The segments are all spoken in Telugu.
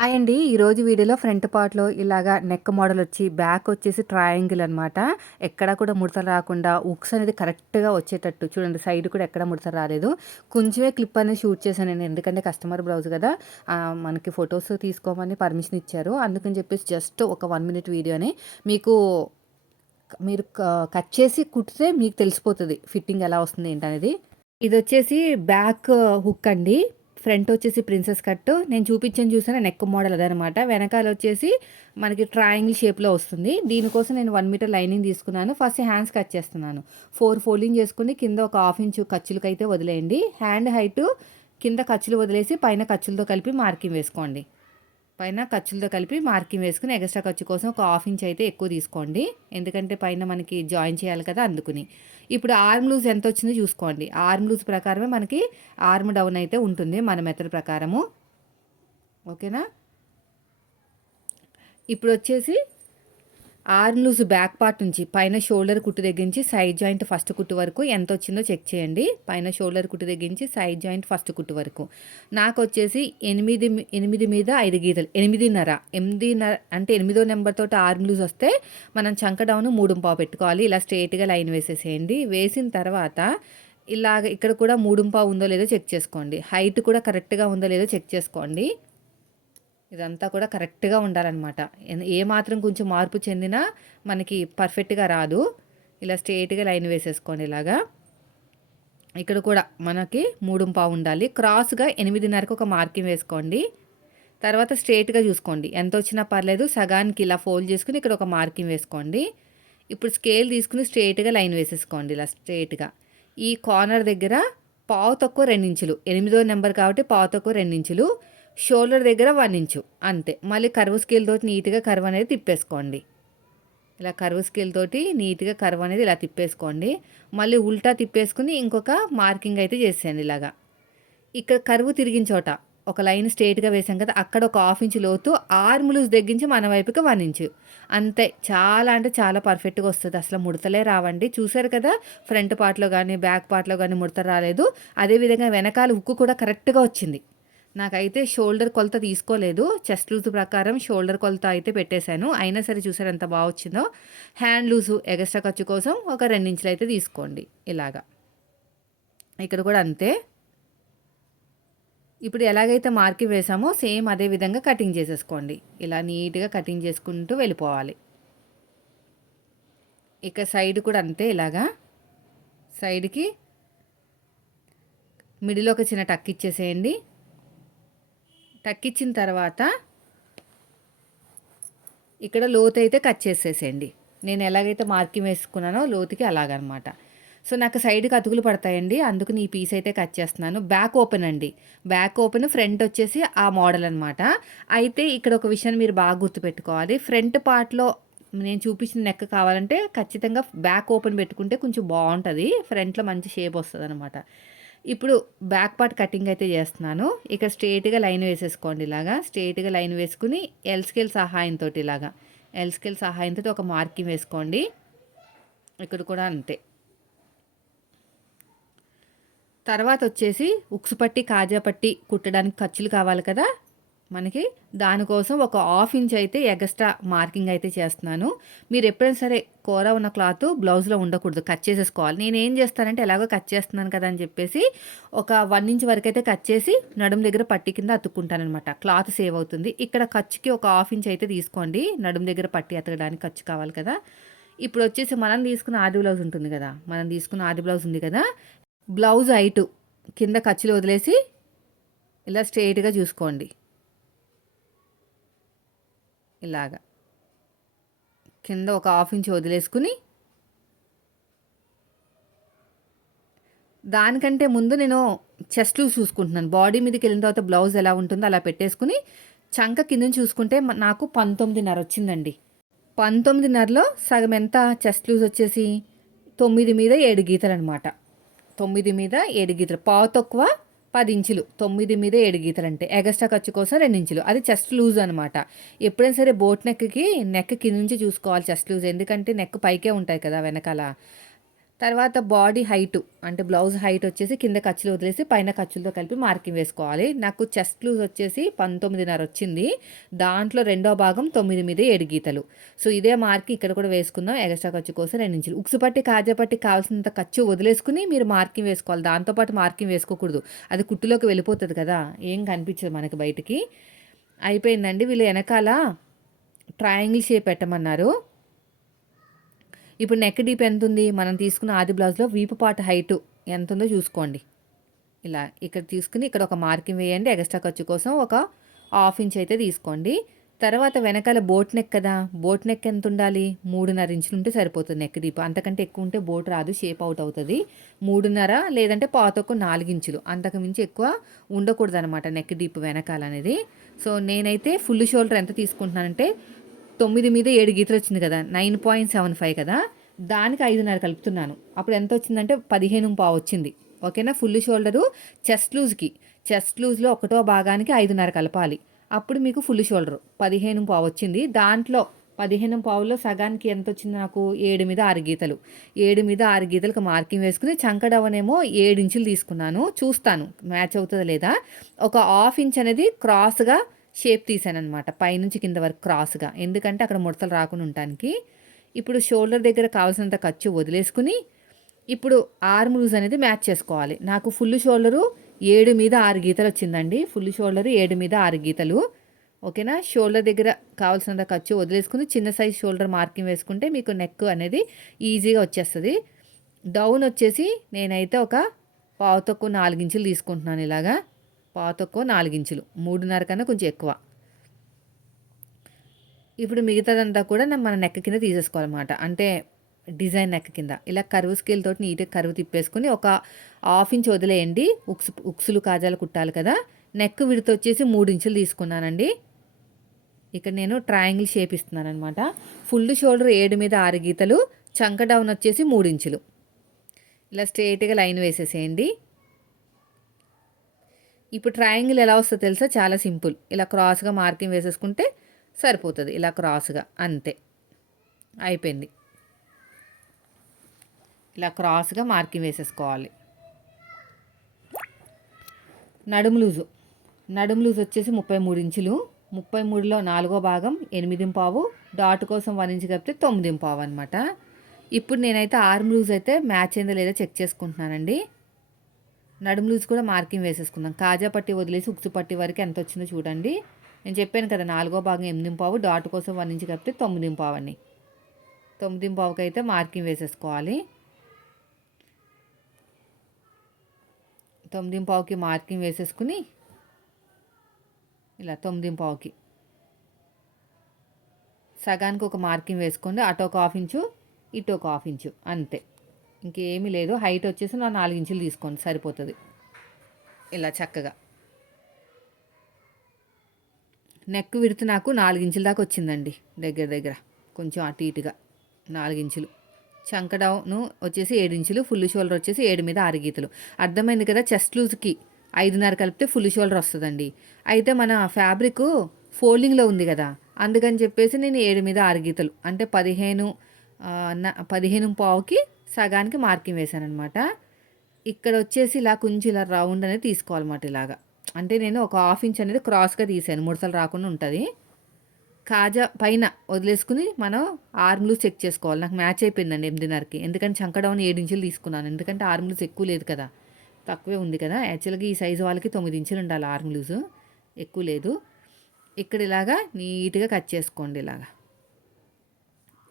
హాయ్ అండి. ఈరోజు వీడియోలో ఫ్రంట్ పార్ట్‌లో ఇలాగా నెక్ మోడల్ వచ్చి, బ్యాక్ వచ్చేసి ట్రయాంగిల్ అనమాట. ఎక్కడ కూడా ముడతలు రాకుండా ఉక్స్ అనేది కరెక్ట్‌గా వచ్చేటట్టు చూడండి. సైడ్ కూడా ఎక్కడ ముడతలు రాలేదు. కొంచెమే క్లిప్ అనేది షూట్ చేశాను నేను. ఎందుకంటే కస్టమర్ బ్లౌజ్ కదా! మనకి ఫొటోస్ తీసుకోమని పర్మిషన్ ఇచ్చారు. అందుకని చెప్పేసి జస్ట్ ఒక వన్ మినిట్ వీడియోని మీకు మీరు క కట్ చేసి కుట్టితే మీకు తెలిసిపోతుంది ఫిట్టింగ్ ఎలా వస్తుంది ఏంటనేది. ఇది వచ్చేసి బ్యాక్ హుక్ అండి. ఫ్రంట్ వచ్చేసి ప్రిన్సెస్ కట్. నేను చూపించాను చూసారా నెక్ మోడల్ అదనమాట. వెనకాల వచ్చేసి మనకి ట్రయాంగిల్ షేప్‌లో వస్తుంది. దీనికోసం నేను వన్ మీటర్ లైనింగ్ తీసుకున్నాను. ఫస్ట్ హ్యాండ్స్ కట్ చేస్తున్నాను. ఫోర్ ఫోల్డింగ్ చేసుకుని కింద ఒక హాఫ్ ఇంచు ఖర్చులకైతే వదిలేయండి. హ్యాండ్ హైటు కింద ఖర్చులు వదిలేసి పైన ఖర్చులతో కలిపి మార్కింగ్ వేసుకోండి. పైన ఖర్చులతో కలిపి మార్కింగ్ వేసుకుని ఎక్స్ట్రా ఖర్చు కోసం ఒక హాఫ్ ఇంచ్ అయితే ఎక్కువ తీసుకోండి. ఎందుకంటే పైన మనకి జాయిన్ చేయాలి కదా! అందుకుని ఇప్పుడు ఆర్మ్ లూజ్ ఎంత వచ్చిందో చూసుకోండి. ఆర్మ్ లూజ్ ప్రకారమే మనకి ఆర్మ్ డౌన్ అయితే ఉంటుంది మన మెథడ్ ప్రకారము. ఓకేనా? ఇప్పుడు వచ్చేసి ఆర్మ్ లూజ్ బ్యాక్ పార్ట్ నుంచి పైన షోల్డర్ కుట్టు దగ్గర నుంచి సైడ్ జాయింట్ ఫస్ట్ కుట్టు వరకు ఎంత వచ్చిందో చెక్ చేయండి. పైన షోల్డర్ కుట్టు దగ్గర నుంచి సైడ్ జాయింట్ ఫస్ట్ కుట్టు వరకు. నాకు వచ్చేసి ఎనిమిది ఎనిమిది మీద ఐదు గీతలు 8:30 8:30 అంటే ఎనిమిదో నెంబర్తో ఆర్మ్ లూజ్ వస్తే మనం చంక డౌన్ 3:15 పెట్టుకోవాలి. ఇలా స్ట్రెయిట్‌గా లైన్ వేసేసేయండి. వేసిన తర్వాత ఇలాగ ఇక్కడ కూడా 3:15 ఉందో లేదో చెక్ చేసుకోండి. హైట్ కూడా కరెక్ట్‌గా ఉందో లేదో చెక్ చేసుకోండి. ఇదంతా కూడా కరెక్ట్‌గా ఉండాలన్నమాట ఏ మాత్రం కొంచెం మార్పు చెందినా మనకి పర్ఫెక్ట్‌గా రాదు. ఇలా స్ట్రేట్గా లైన్ వేసేసుకోండి ఇలాగా. ఇక్కడ కూడా మనకి 3:15 ఉండాలి. క్రాస్‌గా 8:30కి ఒక మార్కింగ్ వేసుకోండి. తర్వాత స్ట్రెయిట్‌గా చూసుకోండి. ఎంత వచ్చినా పర్లేదు. సగానికి ఇలా ఫోల్డ్ చేసుకుని ఇక్కడ ఒక మార్కింగ్ వేసుకోండి. ఇప్పుడు స్కేల్ తీసుకుని స్ట్రేట్గా లైన్ వేసేసుకోండి ఇలా స్ట్రెయిట్‌గా. ఈ కార్నర్ దగ్గర పావు తక్కువ 2 ఇంచులు. ఎనిమిదో నెంబర్ కాబట్టి పావు తక్కువ రెండించులు షోల్డర్ దగ్గర వన్ ఇంచు అంతే. మళ్ళీ కరువు స్కేల్ తోటి నీట్‌గా కరువు అనేది తిప్పేసుకోండి. ఇలా కరువు స్కేల్ తోటి నీట్‌గా కరువు అనేది ఇలా తిప్పేసుకోండి. మళ్ళీ ఉల్టా తిప్పేసుకుని ఇంకొక మార్కింగ్ అయితే చేసేయండి ఇలాగా. ఇక్కడ కరువు తిరిగిన చోట ఒక లైన్ స్ట్రేట్గా వేసాం కదా! అక్కడ ఒక హాఫ్ ఇంచ్ లోతు ఆర్మ్ లూజ్ మన వైపుకి వన్ ఇంచు. అంతే. చాలా అంటే చాలా పర్ఫెక్ట్‌గా వస్తుంది అసలు ముడతలే రావండి. చూసారు కదా! ఫ్రంట్ పార్ట్‌లో కానీ బ్యాక్ పార్ట్‌లో కానీ ముడత రాలేదు. అదే విధంగా వెనకాల ఉక్కు కూడా కరెక్ట్‌గా వచ్చింది. నాకైతే షోల్డర్ కొలత తీసుకోలేదు. చెస్ట్ లూజ్ ప్రకారం షోల్డర్ కొలత అయితే పెట్టేశాను. అయినా సరే చూసారు ఎంత బా వచ్చిందో. హ్యాండ్ లూజు ఎగస్ట్రా ఖర్చు కోసం ఒక రెండించులు అయితే తీసుకోండి. ఇలాగా. ఇక్కడ కూడా అంతే. ఇప్పుడు ఎలాగైతే మార్కింగ్ వేసామో సేమ్ అదే విధంగా కటింగ్ చేసేసుకోండి. ఇలా నీట్‌గా కటింగ్ చేసుకుంటూ వెళ్ళిపోవాలి. ఇక సైడ్ కూడా అంతే ఇలాగా. సైడ్‌కి మిడిల్ ఒక చిన్న టక్ ఇచ్చేసేయండి. టక్ తర్వాత ఇక్కడ లోతు అయితే కట్ చేసేసేయండి. నేను ఎలాగైతే మార్కింగ్ వేసుకున్నానో లోతుకి అలాగనమాట. సో, నాకు సైడ్‌కి అతుకులు పడతాయండి. అందుకు ఈ పీస్ అయితే కట్ చేస్తున్నాను. బ్యాక్ ఓపెన్ అండి. బ్యాక్ ఓపెన్ ఫ్రంట్ వచ్చేసి ఆ మోడల్ అనమాట. అయితే ఇక్కడ ఒక విషయాన్ని మీరు బాగా గుర్తుపెట్టుకోవాలి. ఫ్రంట్ పార్ట్‌లో నేను చూపించిన నెక్ కావాలంటే ఖచ్చితంగా బ్యాక్ ఓపెన్ పెట్టుకుంటే కొంచెం బాగుంటుంది ఫ్రంట్‌లో మంచి షేప్ వస్తుంది అనమాట ఇప్పుడు బ్యాక్ పార్ట్ కటింగ్ అయితే చేస్తున్నాను. ఇక స్ట్రేట్గా లైన్ వేసేసుకోండి ఇలాగా. స్ట్రేట్గా లైన్ వేసుకుని ఎల్ స్కేల్ సహాయంతోటి ఇలాగా. ఎల్ స్కేల్ సహాయంతోటి ఒక మార్కింగ్ వేసుకోండి. ఇక్కడ కూడా అంతే. తర్వాత వచ్చేసి ఉక్సుపట్టి పట్టి, కాజా పట్టి కుట్టడానికి ఖర్చులు కావాలి కదా! మనకి దానికోసం ఒక హాఫ్ ఇంచ్ అయితే ఎగస్ట్రా మార్కింగ్ అయితే చేస్తున్నాను. మీరు ఎప్పుడైనా సరే కూర ఉన్న క్లాత్ బ్లౌజ్‌లో ఉండకూడదు. కట్ చేసేసుకోవాలి. ఏం చేస్తానంటే ఎలాగో కట్ చేస్తున్నాను కదా! అని చెప్పేసి ఒక వన్ ఇంచ్ అయితే కట్ చేసి నడుము దగ్గర పట్టి కింద అతుక్కుంటాననమాట. క్లాత్ సేవ్ అవుతుంది. ఇక్కడ ఖర్చుకి ఒక హాఫ్ ఇంచ్ అయితే తీసుకోండి. నడుము దగ్గర పట్టి అతకడానికి ఖర్చు కావాలి కదా! ఇప్పుడు వచ్చేసి మనం తీసుకున్న ఆది బ్లౌజ్ ఉంటుంది కదా! మనం తీసుకున్న ఆది బ్లౌజ్ ఉంది కదా! బ్లౌజ్ హైటు కింద ఖర్చులు వదిలేసి ఇలా స్ట్రెయిట్‌గా చూసుకోండి. ఇలాగా. కింద ఒక హాఫ్ ఇంచ్ వదిలేసుకుని దానికంటే ముందు నేను చెస్ట్ లూజ్ చూసుకుంటున్నాను. బాడీ మీదకి వెళ్ళిన తర్వాత బ్లౌజ్ ఎలా ఉంటుందో అలా పెట్టేసుకుని చంక కింద నుంచి చూసుకుంటే నాకు 19:30 వచ్చిందండి. 19:30లో సగం ఎంత చెస్ట్ లూజ్ వచ్చేసి తొమ్మిది మీద ఏడు గీతలు అనమాట తొమ్మిది మీద ఏడు గీతలు. పావు తక్కువ పది ఇంచులు. తొమ్మిది మీద 7 గీతలంటే. ఎగస్ట్రా ఖర్చు కోసం రెండు ఇంచులు. అది చెస్ట్ లూజ్ అనమాట. ఎప్పుడైనా సరే బోట్ నెక్‌కి నెక్ కింద నుంచి చూసుకోవాలి చెస్ట్ లూజ్. ఎందుకంటే నెక్ పైకే ఉంటాయి కదా వెనకాల. తర్వాత బాడీ హైటు అంటే బ్లౌజ్ హైట్ వచ్చేసి కింద ఖర్చులు వదిలేసి పైన ఖర్చులతో కలిపి మార్కింగ్ వేసుకోవాలి. నాకు చెస్ట్ లూజ్ వచ్చేసి పంతొమ్మిదిన్నర వచ్చింది. దాంట్లో రెండో భాగం తొమ్మిది మీద ఏడు గీతలు సో ఇదే మార్క్ ఇక్కడ కూడా వేసుకుందాం. ఎగస్ట్రా ఖర్చు కోసం రెండు ఇంచులు. ఉక్సు పట్టి కాజా పట్టి కావాల్సినంత ఖర్చు వదిలేసుకుని మీరు మార్కింగ్ వేసుకోవాలి. దాంతోపాటు మార్కింగ్ వేసుకోకూడదు. అది కుట్టులోకి వెళ్ళిపోతుంది కదా. ఏం కనిపించదు మనకి బయటికి. అయిపోయిందండి. వీళ్ళు వెనకాల ట్రయాంగిల్ షేప్ పెట్టమన్నారు. ఇప్పుడు నెక్ డీప్ ఎంత ఉంది మనం తీసుకున్న ఆది బ్లౌజ్లో వీపు పాట హైటు ఎంత ఉందో చూసుకోండి. ఇలా ఇక్కడ తీసుకుని ఇక్కడ ఒక మార్కింగ్ వేయండి. ఎక్స్ట్రా ఖర్చు కోసం ఒక హాఫ్ ఇంచ్ అయితే తీసుకోండి. తర్వాత వెనకాల బోట్ నెక్ కదా. బోట్ నెక్ ఎంత ఉండాలి? మూడున్నర ఇంచులు ఉంటే సరిపోతుంది నెక్ డీప్ అంతకంటే ఎక్కువ ఉంటే బోట్ రాదు షేప్ అవుట్ అవుతుంది. మూడున్నర లేదంటే పాతకు నాలుగు ఇంచులు అంతకు మించి ఎక్కువ ఉండకూడదు అనమాట నెక్ డీప్ వెనకాల అనేది. సో నేనైతే ఫుల్ షోల్డర్ ఎంత తీసుకుంటున్నానంటే తొమ్మిది మీద ఏడు గీతలు వచ్చింది కదా నైన్ పాయింట్ సెవెన్ ఫైవ్ కదా దానికి ఐదున్నర కలుపుతున్నాను. అప్పుడు ఎంత వచ్చిందంటే పదిహేను పావు వచ్చింది. ఓకేనా? ఫుల్ షోల్డరు చెస్ట్ లూజ్కి. చెస్ట్ లూజ్లో ఒకటో భాగానికి ఐదున్నర కలపాలి. అప్పుడు మీకు ఫుల్ షోల్డర్ పదిహేను పావు వచ్చింది. దాంట్లో పదిహేను పావులో సగానికి ఎంత వచ్చింది నాకు? ఏడు మీద ఆరు గీతలు. ఏడు మీద ఆరు గీతలకు మార్కింగ్ వేసుకుని చంకడవనేమో ఏడు ఇంచులు తీసుకున్నాను. చూస్తాను. మ్యాచ్ అవుతుందా లేదా? ఒక హాఫ్ ఇంచ్ అనేది క్రాస్గా షేప్ తీసాను అనమాట పైనుంచి కింద వరకు క్రాస్గా. ఎందుకంటే అక్కడ ముడతలు రాకుండా ఉండటానికి ఇప్పుడు షోల్డర్ దగ్గర కావాల్సినంత ఖర్చు వదిలేసుకుని ఇప్పుడు ఆర్మ్ లూజ్ అనేది మ్యాచ్ చేసుకోవాలి. నాకు ఫుల్ షోల్డరు ఏడు మీద ఆరు గీతలు వచ్చిందండి. ఫుల్ షోల్డరు ఏడు మీద ఆరు గీతలు. ఓకేనా? షోల్డర్ దగ్గర కావాల్సినంత ఖర్చు వదిలేసుకుని చిన్న సైజ్ షోల్డర్ మార్కింగ్ వేసుకుంటే మీకు నెక్ అనేది ఈజీగా వచ్చేస్తుంది. డౌన్ వచ్చేసి నేనైతే ఒక పావు నాలుగించులు తీసుకుంటున్నాను ఇలాగా. పావు నాలుగించులు. మూడున్నర కన్నా కొంచెం ఎక్కువ. ఇప్పుడు మిగతాదంతా కూడా మన నెక్క కింద తీసేసుకోవాలన్నమాట. అంటే డిజైన్ నెక్క కింద. ఇలా కరువు స్కేల్ తోటి నీట్గా కరువు తిప్పేసుకుని ఒక హాఫ్ ఇంచ్ వదిలేయండి. ఉక్స్ ఉక్సులు కాజాలు కుట్టాలి కదా. నెక్ విడత వచ్చేసి మూడు ఇంచులు తీసుకున్నానండి. ఇక్కడ నేను ట్రయాంగిల్ షేప్ ఇస్తున్నాను అనమాట ఫుల్ షోల్డర్ ఏడు మీద ఆరు గీతలు. చంక డౌన్ వచ్చేసి మూడు ఇంచులు ఇలా స్ట్రేట్గా లైన్ వేసేసేయండి. ఇప్పుడు ట్రయాంగిల్ ఎలా వస్తుందో తెలుసా? చాలా సింపుల్. ఇలా క్రాస్గా మార్కింగ్ వేసేసుకుంటే సరిపోతుంది. ఇలా క్రాస్గా అంతే. అయిపోయింది. ఇలా క్రాస్గా మార్కింగ్ వేసేసుకోవాలి. నడుము లూజు. నడుము లూజ్ వచ్చేసి ముప్పై మూడు ఇంచులు. ముప్పై మూడులో నాలుగో భాగం ఎనిమిది పావు. డాట్ కోసం వన్ ఇంచు కప్పితే తొమ్మిది పావు అనమాట ఇప్పుడు నేనైతే ఆర్మ్ లూజ్ అయితే మ్యాచ్ అయిందో లేదో చెక్ చేసుకుంటున్నానండి. నడుము లూజ్ కూడా మార్కింగ్ వేసేసుకుందాం. కాజా పట్టి వదిలేసి ఉక్సు పట్టి వరకు ఎంత వచ్చిందో చూడండి. నేను చెప్పాను కదా నాలుగో భాగం ఎనిమిది పావు డాట్ కోసం వన్ ఇంచు కలిపితే తొమ్మిది పావు అని తొమ్మిది పావుకి అయితే మార్కింగ్ వేసేసుకోవాలి. తొమ్మిది పావుకి మార్కింగ్ వేసేసుకుని ఇలా తొమ్మిది పావుకి. సగానికి ఒక మార్కింగ్ వేసుకోండి అటు ఒక హాఫ్ ఇంచు ఇటు ఒక హాఫ్ ఇంచు అంతే. ఇంకేమీ లేదు. హైట్ వచ్చేసి నా నాలుగు ఇంచులు తీసుకోండి. సరిపోతుంది. ఇలా చక్కగా. నెక్ విడుతు నాకు నాలుగు ఇంచుల దాకా వచ్చిందండి దగ్గర దగ్గర. కొంచెం అటు ఇటుగా నాలుగు ఇంచులు. చంకడౌను వచ్చేసి ఏడు ఇంచులు ఫుల్ షోల్డర్ వచ్చేసి ఏడు మీద ఆరు గీతలు. అర్థమైంది కదా? చెస్ట్ లూజ్కి ఐదున్నర కలిపితే ఫుల్ షోల్డర్ వస్తుందండి. అయితే మన ఫ్యాబ్రిక్ ఫోల్డింగ్లో ఉంది కదా? అందుకని చెప్పేసి నేను ఏడు మీద ఆరు గీతలు. అంటే పదిహేను పదిహేను పావుకి సగానికి మార్కింగ్ వేశాను అనమాట ఇక్కడ వచ్చేసి ఇలా కొంచెం ఇలా రౌండ్ అనేది తీసుకోవాలన్నమాట ఇలాగా. అంటే నేను ఒక హాఫ్ ఇంచ్ అనేది క్రాస్గా తీసాను. ముడతలు రాకుండా ఉంటుంది. కాజా పైన వదిలేసుకుని మనం ఆర్మ్లు చెక్ చేసుకోవాలి. నాకు మ్యాచ్ అయిపోయిందండి ఎనిమిదిన్నరకి. ఎందుకంటే చంకడౌన్ ఏడు ఇంచులు తీసుకున్నాను. ఎందుకంటే ఆర్మ్లూస్ ఎక్కువ లేదు కదా. తక్కువే ఉంది కదా. యాక్చువల్గా ఈ సైజు వాళ్ళకి తొమ్మిది ఇంచులు ఉండాలి ఆర్మ్లూస్ ఎక్కువ లేదు. ఇక్కడ ఇలాగా నీట్గా కట్ చేసుకోండి ఇలాగా.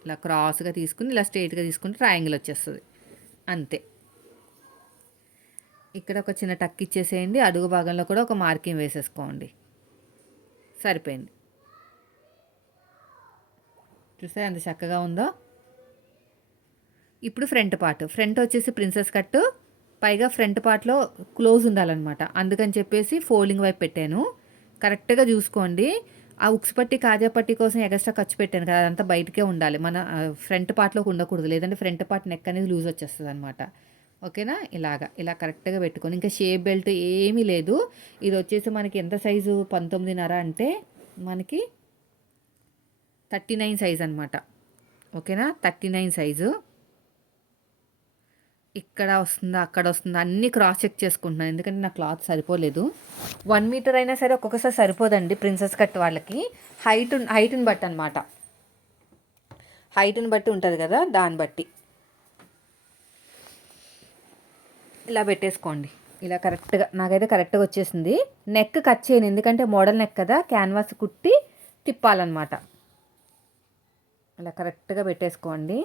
ఇలా క్రాస్గా తీసుకుని ఇలా స్ట్రైట్గా తీసుకుంటే ట్రయాంగిల్ వచ్చేస్తుంది. అంతే. ఇక్కడ ఒక చిన్న టక్ ఇచ్చేసేయండి. అడుగు భాగంలో కూడా ఒక మార్కింగ్ వేసేసుకోండి. సరిపోయింది. చూసా ఎంత చక్కగా ఉందో? ఇప్పుడు ఫ్రంట్ పార్ట్. ఫ్రంట్ వచ్చేసి ప్రిన్సెస్ కట్ పైగా ఫ్రంట్ పార్ట్లో క్లోజ్ ఉండాలన్నమాట. అందుకని చెప్పేసి ఫోల్డింగ్ వైపు పెట్టాను. కరెక్ట్గా చూసుకోండి. ఆ ఉక్స్ పట్టి కాజా పట్టి కోసం ఎగస్ట్రా ఖర్చు పెట్టాను కదా అదంతా బయటకే ఉండాలి. మన ఫ్రంట్ పార్ట్లోకి ఉండకూడదు. లేదంటే ఫ్రంట్ పార్ట్ నెక్ అనేది లూజ్ వచ్చేస్తుంది అనమాట ఓకేనా? ఇలాగా ఇలా కరెక్ట్గా పెట్టుకొని ఇంకా షేప్ బెల్ట్ ఏమీ లేదు. ఇది వచ్చేసి మనకి ఎంత సైజు? పంతొమ్మిదిన్నర అంటే మనకి థర్టీ నైన్ సైజ్ అనమాట ఓకేనా? Thirty nine size. ఇక్కడ వస్తుందా అక్కడ వస్తుందా అన్నీ క్రాస్ చెక్ చేసుకుంటున్నాను. ఎందుకంటే నా క్లాత్ సరిపోలేదు. వన్ మీటర్ అయినా సరే ఒక్కొక్కసారి సరిపోదండి ప్రిన్సెస్ కట్ వాళ్ళకి. హైట్ హైట్ని బట్టి అనమాట హైట్ని బట్టి ఉంటుంది కదా దాన్ని బట్టి. ఇలా పెట్టేసుకోండి. ఇలా కరెక్ట్గా నాకైతే కరెక్ట్గా వచ్చేసింది. నెక్ కట్ చేయను ఎందుకంటే మోడల్ నెక్ కదా క్యాన్వాస్ కుట్టి తిప్పాలన్నమాట. ఇలా కరెక్ట్గా పెట్టేసుకోండి.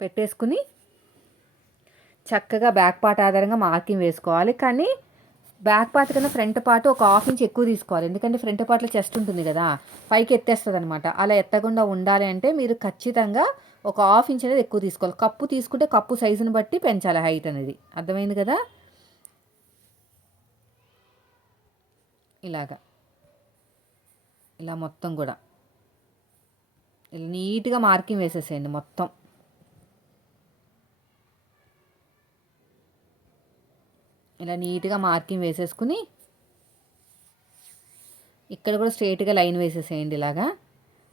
పెట్టేసుకుని చక్కగా బ్యాక్ పార్ట్ ఆధారంగా మార్కింగ్ వేసుకోవాలి. కానీ బ్యాక్ పార్ట్ కన్నా ఫ్రంట్ పార్ట్ ఒక హాఫ్ ఇంచ్ ఎక్కువ తీసుకోవాలి. ఎందుకంటే ఫ్రంట్ పార్ట్లో చెస్ట్ ఉంటుంది కదా పైకి ఎత్తేస్తుంది అనమాట అలా ఎత్తకుండా ఉండాలి అంటే మీరు ఖచ్చితంగా ఒక హాఫ్ ఇంచ్ అనేది ఎక్కువ తీసుకోవాలి. కప్పు తీసుకుంటే కప్పు సైజుని బట్టి పెంచాలి హైట్ అనేది. అర్థమైంది కదా? ఇలాగా. ఇలా మొత్తం కూడా. ఇలా నీట్గా మార్కింగ్ వేసేసేయండి మొత్తం. ఇలా నీట్గా మార్కింగ్ వేసేసుకుని ఇక్కడ కూడా స్ట్రైట్గా లైన్ వేసేసేయండి ఇలాగా.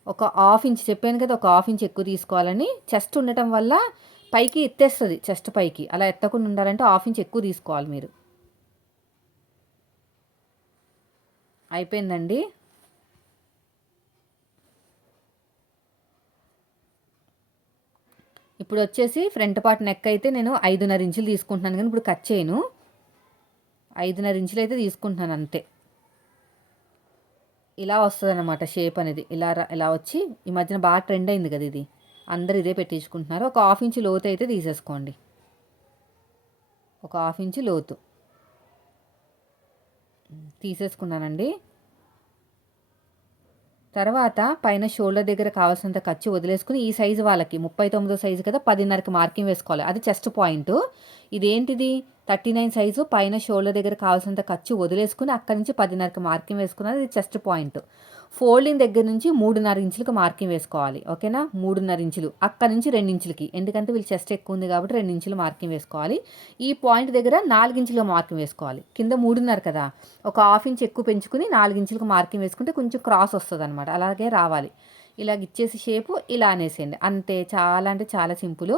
ఒక హాఫ్ ఇంచ్ చెప్పాను కదా ఒక హాఫ్ ఇంచ్ ఎక్కువ తీసుకోవాలని. చెస్ట్ ఉండటం వల్ల పైకి ఎత్తేస్తుంది చెస్ట్ పైకి. అలా ఎత్తకుండా ఉండాలంటే హాఫ్ ఇంచ్ ఎక్కువ తీసుకోవాలి మీరు. అయిపోయిందండి. ఇప్పుడు వచ్చేసి ఫ్రంట్ పార్ట్ నెక్ అయితే నేను ఐదున్నర ఇంచులు తీసుకుంటున్నాను కానీ ఇప్పుడు కట్ చేయను. ఐదున్నర ఇంచులు అయితే తీసుకుంటున్నాను అంతే. ఇలా వస్తుంది అనమాట షేప్ అనేది. ఇలా ఇలా వచ్చి ఈ మధ్యన బాగా ట్రెండ్ అయింది కదా ఇది. అందరు ఇదే పెట్టించుకుంటున్నారు. ఒక హాఫ్ ఇంచు లోతు అయితే తీసేసుకోండి. ఒక హాఫ్ ఇంచు లోతు. తీసేసుకున్నానండి. తర్వాత పైన షోల్డర్ దగ్గర కావాల్సినంత ఖర్చు వదిలేసుకుని ఈ సైజు వాళ్ళకి ముప్పై తొమ్మిదో సైజు కదా పదిన్నరకి మార్కింగ్ వేసుకోవాలి. అది చెస్ట్ పాయింట్ ఇదేంటిది? థర్టీ నైన్ సైజు పైన షోల్డర్ దగ్గర కావాల్సినంత ఖర్చు వదిలేసుకుని అక్కడి నుంచి పదిన్నరకి మార్కింగ్ వేసుకున్నది ఇది చెస్ట్ పాయింట్. ఫోల్డింగ్ దగ్గర నుంచి మూడున్నర ఇంచులకు మార్కింగ్ వేసుకోవాలి ఓకేనా? మూడున్నర ఇంచులు. అక్కడ నుంచి రెండు ఇంచులకి. ఎందుకంటే వీళ్ళు చెస్ట్ ఎక్కువ ఉంది కాబట్టి రెండు ఇంచులు మార్కింగ్ వేసుకోవాలి. ఈ పాయింట్ దగ్గర నాలుగు మార్కింగ్ వేసుకోవాలి. కింద మూడున్నర కదా. ఒక హాఫ్ ఇంచ్ ఎక్కువ పెంచుకుని నాలుగు ఇంచులకు మార్కింగ్ వేసుకుంటే కొంచెం క్రాస్ వస్తుంది అనమాట అలాగే రావాలి. ఇలాగ ఇచ్చేసి షేపు ఇలా అనేసేయండి. అంతే. చాలా అంటే చాలా సింపుల్.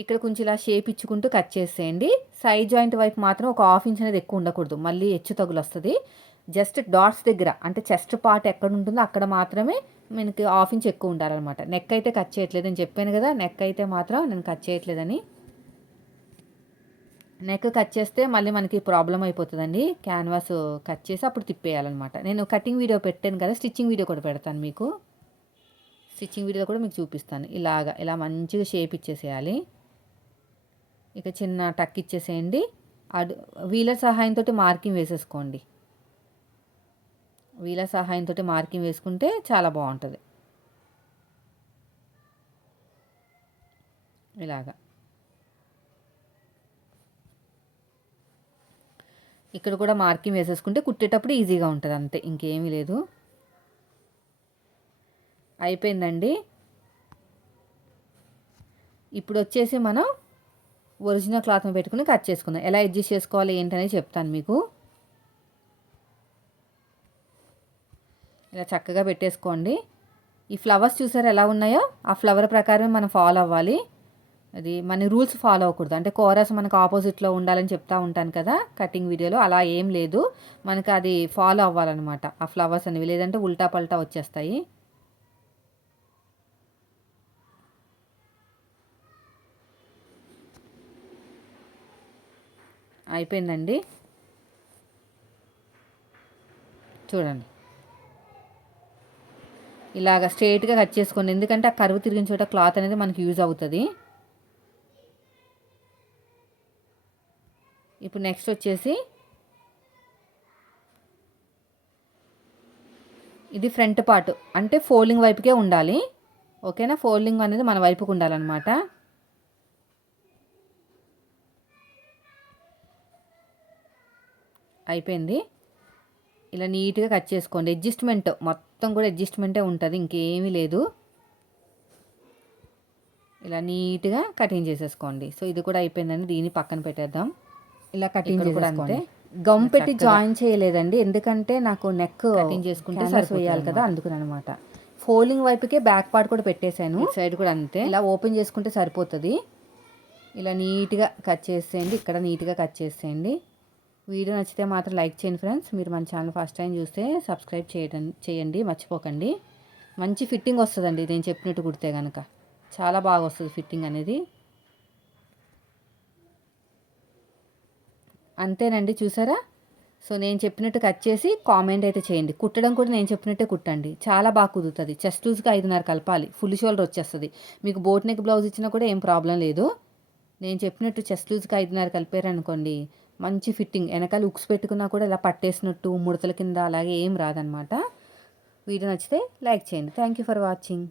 ఇక్కడ కొంచెం ఇలా షేప్ ఇచ్చుకుంటూ కట్ చేసేయండి. సైడ్ జాయింట్ వైపు మాత్రం ఒక హాఫ్ ఇంచ్ అనేది ఎక్కువ ఉండకూడదు. మళ్ళీ హెచ్చు తగులు వస్తుంది. జస్ట్ డాట్స్ దగ్గర అంటే చెస్ట్ పార్ట్ ఎక్కడ ఉంటుందో అక్కడ మాత్రమే మనకి హాఫ్ ఇంచ్ ఎక్కువ ఉండాలన్నమాట. నెక్ అయితే కట్ చేయట్లేదు అని చెప్పాను కదా నెక్ అయితే మాత్రం నేను కట్ చేయట్లేదని. నెక్ కట్ చేస్తే మళ్ళీ మనకి ప్రాబ్లం అయిపోతుందండి. క్యాన్వాస్ కట్ చేసి అప్పుడు తిప్పేయాలన్నమాట. నేను కటింగ్ వీడియో పెట్టాను కదా స్టిచ్చింగ్ వీడియో కూడా పెడతాను మీకు. స్టిచ్చింగ్ వీడియో కూడా మీకు చూపిస్తాను. ఇలాగా ఇలా మంచిగా షేప్ ఇచ్చేసేయాలి. ఇక చిన్న టక్ ఇచ్చేసేయండి. అడు వీల సహాయంతో మార్కింగ్ వేసేసుకోండి. వీల సహాయంతో మార్కింగ్ వేసుకుంటే చాలా బాగుంటుంది. ఇలాగా. ఇక్కడ కూడా మార్కింగ్ వేసేసుకుంటే కుట్టేటప్పుడు ఈజీగా ఉంటుంది అంతే ఇంకేమీ లేదు. అయిపోయిందండి. ఇప్పుడు వచ్చేసి మనం ఒరిజినల్ క్లాత్ని పెట్టుకుని కట్ చేసుకుందాం. ఎలా అడ్జస్ట్ చేసుకోవాలి ఏంటనేది చెప్తాను మీకు. ఇలా చక్కగా పెట్టేసుకోండి. ఈ ఫ్లవర్స్ చూసారు ఎలా ఉన్నాయో? ఆ ఫ్లవర్ ప్రకారమే మనం ఫాలో అవ్వాలి. అది మన రూల్స్ ఫాలో అవ్వకూడదు. అంటే కోరస్ మనకు ఆపోజిట్లో ఉండాలని చెప్తా ఉంటాను కదా కటింగ్ వీడియోలో. అలా ఏం లేదు. మనకు అది ఫాలో అవ్వాలన్నమాట. ఆ ఫ్లవర్స్ అనేవి. లేదంటే ఉల్టా పల్టా వచ్చేస్తాయి. అయిపోయిందండి. చూడండి. ఇలాగ స్ట్రైట్గా కట్ చేసుకోండి. ఎందుకంటే ఆ కరువు తిరిగిన చోట క్లాత్ అనేది మనకి యూజ్ అవుతుంది. ఇప్పుడు నెక్స్ట్ వచ్చేసి ఇది ఫ్రంట్ పార్ట్. అంటే ఫోల్డింగ్ వైపుకే ఉండాలి. ఓకేనా? ఫోల్డింగ్ అనేది మన వైపుకు ఉండాలన్నమాట. అయిపోయింది. ఇలా నీట్గా కట్ చేసుకోండి. అడ్జస్ట్మెంట్ మొత్తం కూడా అడ్జస్ట్మెంటే ఉంటుంది ఇంకేమీ లేదు. ఇలా నీట్గా కటింగ్ చేసేసుకోండి. సో ఇది కూడా అయిపోయిందండి. దీన్ని పక్కన పెట్టేద్దాం. ఇలా కటింగ్ కూడా అంతే. గమ్ పెట్టి జాయిన్ చేయలేదండి. ఎందుకంటే నాకు నెక్ కటింగ్ చేసుకుంటే సరిపోయాలి కదా అందుకుని అనమాట ఫోల్డింగ్ వైపుకే బ్యాక్ పార్ట్ కూడా పెట్టేశాను. సైడ్ కూడా అంతే. ఇలా ఓపెన్ చేసుకుంటే సరిపోతుంది. ఇలా నీట్గా కట్ చేసేయండి. ఇక్కడ నీట్గా కట్ చేసేయండి. వీడియో నచ్చితే మాత్రం లైక్ చేయండి ఫ్రెండ్స్. మీరు మన ఛానల్ ఫస్ట్ టైం చూస్తే సబ్స్క్రైబ్ చేయడం చేయండి మర్చిపోకండి. మంచి ఫిట్టింగ్ వస్తుందండి నేను చెప్పినట్టు కుడితే కనుక చాలా బాగా వస్తుంది ఫిట్టింగ్ అనేది. అంతేనండి చూసారా? సో నేను చెప్పినట్టు కట్ చేసి కామెంట్ అయితే చేయండి. కుట్టడం కూడా నేను చెప్పినట్టే కుట్టండి. చాలా బాగా కుదురుతుంది. చెస్ట్ లూజ్కి ఐదున్నర కలపాలి. ఫుల్ షోల్డర్ వచ్చేస్తుంది. మీకు బోట్ నెక్ బ్లౌజ్ ఇచ్చినా కూడా ఏం ప్రాబ్లం లేదు. నేను చెప్పినట్టు చెస్ట్ లూజ్కి ఐదున్నర కలిపారనుకోండి మంచి ఫిట్టింగ్. వెనకాల ఉక్స్ పెట్టుకున్నా కూడా ఇలా పట్టేసినట్టు ముడతల కింద అలాగే ఏం రాదనమాట వీడియో నచ్చితే లైక్ చేయండి. Thank you for watching